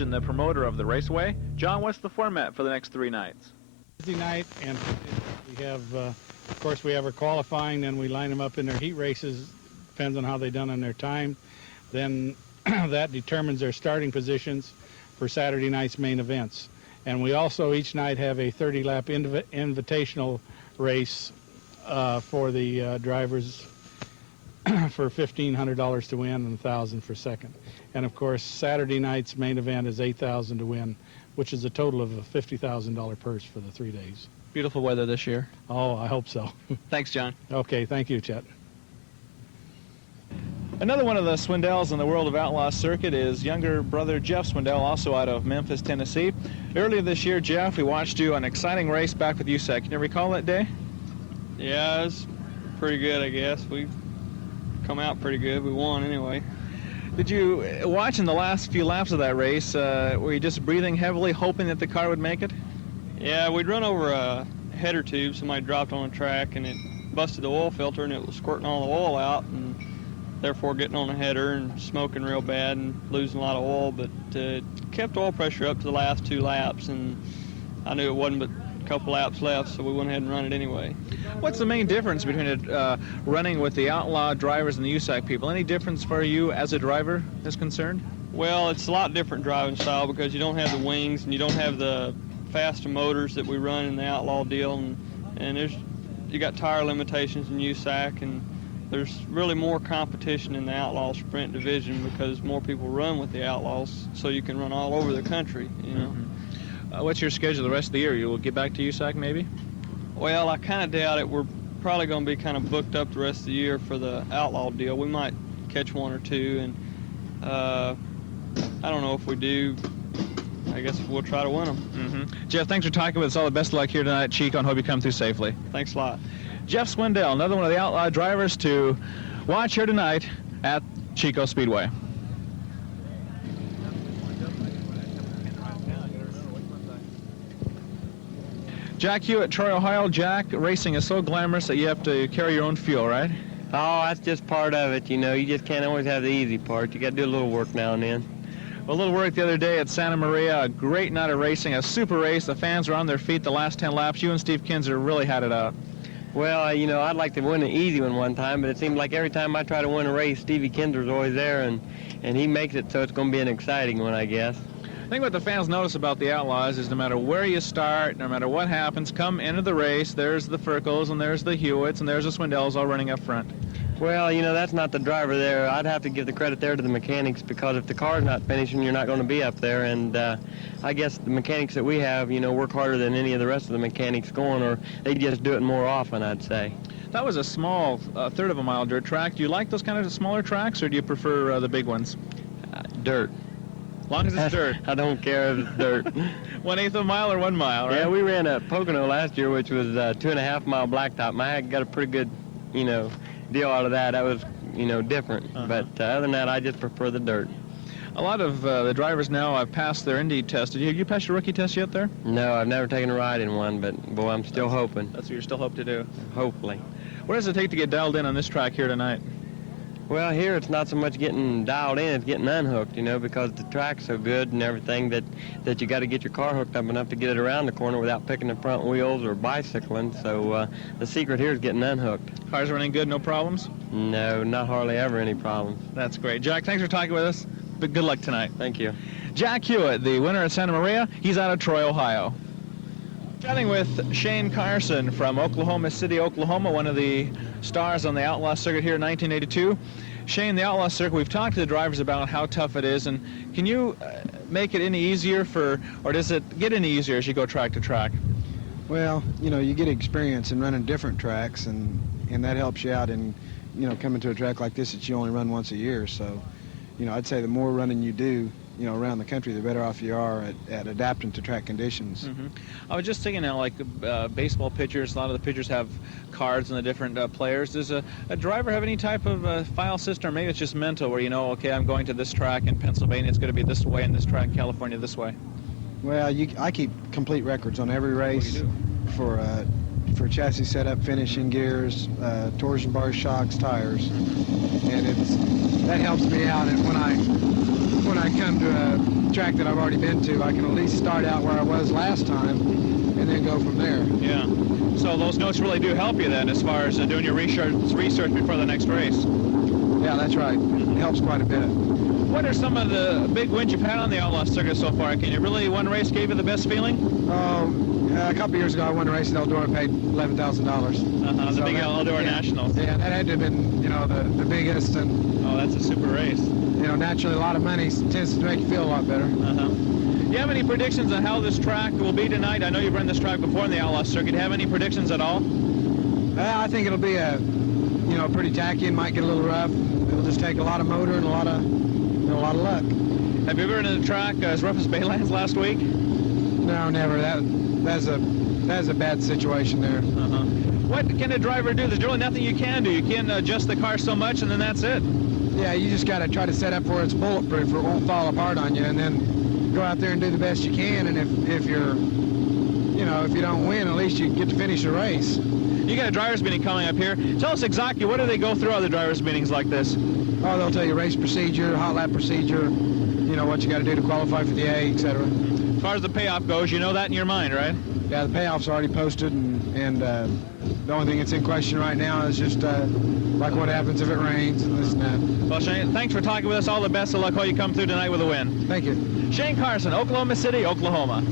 judge and the promoter of the raceway. John, what's the format for the next 3 nights? Thursday night, and we have, of course, we have our qualifying, then we line them up in their heat races, depends on how they've done on their time. Then that determines their starting positions for Saturday night's main events. And we also each night have a 30-lap invitational race for the drivers for $1,500 to win and $1,000 for second. And of course, Saturday night's main event is $8,000 to win, which is a total of a $50,000 purse for the 3 days. Beautiful weather this year. Oh, I hope so. Thanks, John. Okay, thank you, Chet. Another one of the Swindells in the World of Outlaws circuit is younger brother Jeff Swindell, also out of Memphis, Tennessee. Earlier this year, Jeff, we watched you on an exciting race back with USAC. Can you recall that day? Yeah, it was pretty good, I guess. We come out pretty good. We won anyway. Did you, watching the last few laps of that race, were you just breathing heavily, hoping that the car would make it? Yeah, we'd run over a header tube. Somebody dropped on the track, and it busted the oil filter, and it was squirting all the oil out, and therefore getting on the header and smoking real bad and losing a lot of oil. But kept oil pressure up to the last 2 laps, and I knew it wasn't but a couple laps left, so we went ahead and run it anyway. What's the main difference between running with the Outlaw drivers and the USAC people? Any difference for you as a driver is concerned? Well, it's a lot different driving style because you don't have the wings and you don't have the faster motors that we run in the Outlaw deal, and you got tire limitations in USAC, and there's really more competition in the Outlaw Sprint division because more people run with the Outlaws, so you can run all over the country, you know. Mm-hmm. What's your schedule the rest of the year? You will get back to USAC maybe? Well, I kind of doubt it. We're probably going to be kind of booked up the rest of the year for the Outlaw deal. We might catch 1 or 2, and I don't know if we do. I guess we'll try to win them. Mm-hmm. Jeff, thanks for talking with us. All the best of luck here tonight at CHICO, and hope you come through safely. Thanks a lot. Jeff Swindell, another one of the Outlaw drivers to watch here tonight at CHICO Speedway. Jack Hewitt, Troy, Ohio. Jack, racing is so glamorous that you have to carry your own fuel, right? Oh, that's just part of it, you know. You just can't always have the easy part. You got to do a little work now and then. Well, a little work the other day at Santa Maria, a great night of racing, a super race. The fans were on their feet the last 10 laps. You and Steve Kinzer really had it out. Well, you know, I'd like to win an easy one time, but it seems like every time I try to win a race, Stevie Kinzer's always there, and he makes it so it's going to be an exciting one, I guess. I think what the fans notice about the Outlaws is no matter where you start, no matter what happens, come into the race, there's the Furkels, and there's the Hewitts, and there's the Swindells all running up front. Well, you know, that's not the driver there. I'd have to give the credit there to the mechanics, because if the car's not finishing, you're not going to be up there. And I guess the mechanics that we have, you know, work harder than any of the rest of the mechanics going, or they just do it more often, I'd say. That was a small third of a mile dirt track. Do you like those kind of smaller tracks, or do you prefer the big ones? Dirt. As long as it's dirt. I don't care if it's dirt. 1/8 of a mile or 1 mile, right? Yeah, we ran a Pocono last year, which was 2.5 mile blacktop. I got a pretty good, you know, deal out of that. That was, you know, different. But other than that, I just prefer the dirt. A lot of the drivers now have passed their Indy test. Have you passed your rookie test yet there? No, I've never taken a ride in one, but, boy, I'm still hoping. That's what you still hope to do? Hopefully. What does it take to get dialed in on this track here tonight? Well, here it's not so much getting dialed in, it's getting unhooked, you know, because the track's so good and everything that you got to get your car hooked up enough to get it around the corner without picking the front wheels or bicycling. So the secret here is getting unhooked. Cars running good, no problems? No, not hardly ever any problems. That's great. Jack, thanks for talking with us. But good luck tonight. Thank you. Jack Hewitt, the winner at Santa Maria. He's out of Troy, Ohio. Chatting with Shane Carson from Oklahoma City, Oklahoma, one of the stars on the Outlaw circuit here in 1982. Shane, the Outlaw circuit, we've talked to the drivers about how tough it is, and can you make it any easier or does it get any easier as you go track to track? Well, you know, you get experience in running different tracks, and that helps you out in, you know, coming to a track like this that you only run once a year. So, you know, I'd say the more running you do, you know, around the country, the better off you are at adapting to track conditions. Mm-hmm. I was just thinking now, like baseball pitchers, a lot of the pitchers have cards on the different players. Does a driver have any type of file system, or maybe it's just mental, where you know, okay, I'm going to this track in Pennsylvania, it's going to be this way, and this track in California this way? Well, I keep complete records on every race for chassis setup, finishing gears, torsion bars, shocks, tires, and that helps me out. And when I come to track that I've already been to, I can at least start out where I was last time and then go from there. Yeah. So those notes really do help you then as far as doing your research before the next race. Yeah, that's right. It helps quite a bit. What are some of the big wins you've had on the Outlaw circuit so far? Can you really, one race gave you the best feeling? A couple years ago, I won a race in Eldora and paid $11,000. The big Eldora National. Yeah, that had to have been, the biggest. And oh, that's a super race. Naturally, a lot of money tends to make you feel a lot better. Do you have any predictions on how this track will be tonight? I know you've run this track before in the Outlaw circuit. Do you have any predictions at all? I think it'll be pretty tacky and might get a little rough. It'll just take a lot of motor and a lot of luck. Have you ever been in a track as rough as Baylands last week? No, never. That's a bad situation there. What can a driver do? There's really nothing you can do. You can adjust the car so much, and then that's it. Yeah, you just got to try to set up where it's bulletproof, or it won't fall apart on you, and then go out there and do the best you can. And if you don't win, at least you get to finish the race. You got a drivers meeting coming up here. Tell us exactly what do they go through other drivers meetings like this? Oh, they'll tell you race procedure, hot lap procedure, what you got to do to qualify for the A, etc. As far as the payoff goes, you know that in your mind, right? Yeah, the payoff's already posted, and the only thing that's in question right now is just like what happens if it rains and this and that. Well, Shane, thanks for talking with us. All the best of luck while you come through tonight with a win. Thank you. Shane Carson, Oklahoma City, Oklahoma.